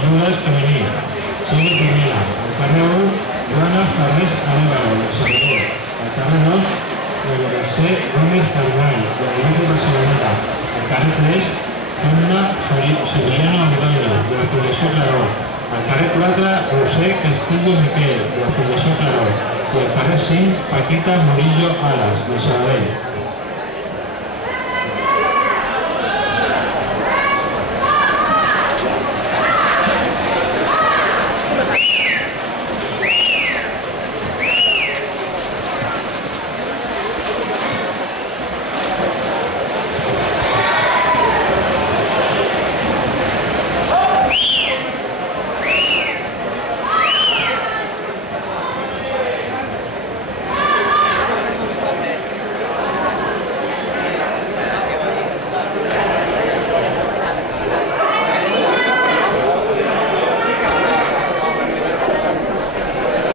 Jules femení, sigui primera, al carrer 1, Joana Ferrés Arévalo, de Sabadell, al carrer 2, Mercè Gómez Carball, de l'Avinguda Barceloneta, al carrer 3, Anna Sevillano Ordóñez, de la Fundació Claró, al carrer 4, José Castillo Miquel, de la Fundació Claró, i al carrer 5, Paquita Murillo Alas, de Sabadell.